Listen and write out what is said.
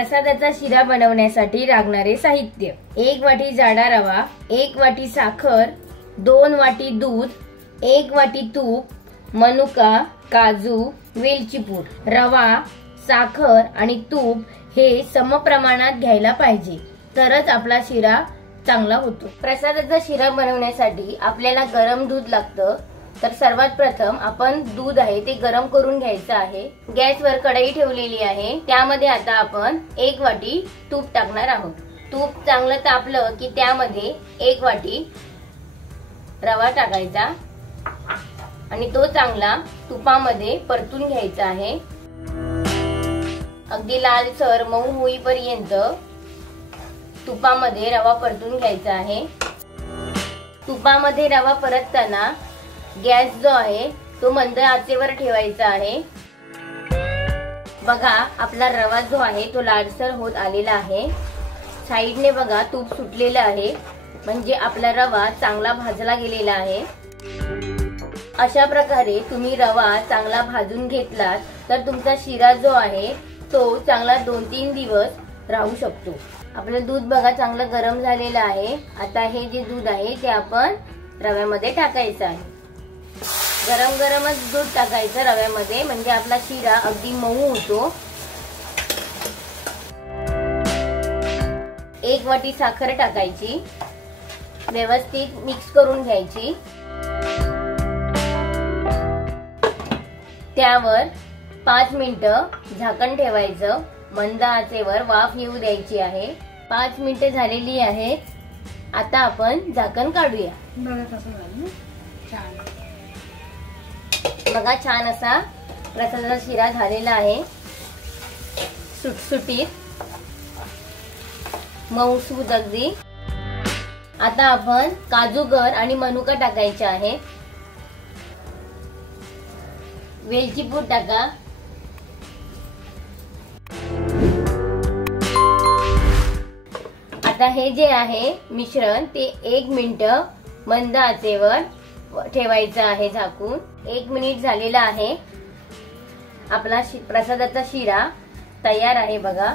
प्रसादाचा शिरा बनवण्यासाठी लागणारे साहित्य: 1 वाटी जाडा रवा, 1 वाटी साखर, 2 वाटी दूध, 1 वाटी तूप, मनुका, काजू, वेलची पूड. रवा, साखर आणि तूप हे समप्रमाणात घ्यायला पाहिजे, तरच आपला शिरा चांगला होतो. प्रसादाचा शिरा बनवण्यासाठी आपल्याला गरम दूध लागतं. तर सर्वात प्रथम आपण दूध आहे ते गरम करून घ्यायचं आहे. गॅसवर कढई ठेवलेली आहे. त्यामध्ये आता आपण 1 वाटी तूप टाकणार आहोत. तूप चांगलं तापलं की त्यामध्ये 1 वाटी रवा टाकायचा आणि तो चांगला तुपामध्ये परतून घ्यायचा आहे. अगदी लालसर मऊ होईपर्यंत तुपामध्ये रवा परतून घ्यायचा आहे. तुपामध्ये रवा परतताना गॅस जो आहे तो मंद आचेवर ठेवायचा आहे. बघा आपला रवा जो आहे तो लालसर होत आलेला आहे. साईडने बघा तूप सुटलेलं आहे, म्हणजे आपला रवा चांगला भाजला गेलेला आहे. अशा प्रकारे तुम्ही रवा चांगला भाजून घेतलात तर तुमचा शिरा जो आहे तो चांगला 2-3 दिवस राहू शकतो. आपलं दूध बघा चांगलं गरम झालेलं आहे. आता हे जे दूध आहे ते आपण रव्यामध्ये टाकायचं आहे. गरम गरमच दूध टाकायचं रव्यामध्ये, म्हणजे आपला शिरा अगदी मऊ होतो. 1 वाटी साखर टाकायची, व्यवस्थित मिक्स करून घ्यायची. त्यावर 5 मिनिटं झाकण ठेवायचं. मंद आचेवर वाफ येऊ द्यायची आहे. 5 मिनिटं झालेली आहेत. आता आपण झाकण काढूया. बघा छान असा प्रसादाचा शिरा झालेला आहे. सुटसुटीत मऊसूद अगदी. आता आपण काजूगर आणि मनुका टाकायचे आहे. वेलची पूड टाका. आता हे जे आहे मिश्रण ते 1 मिनिट मंद आचेवर ठेवायचं आहे झाकून. 1 मिनिट झालेला आहे. आपला प्रसादाचा शिरा तयार आहे बघा.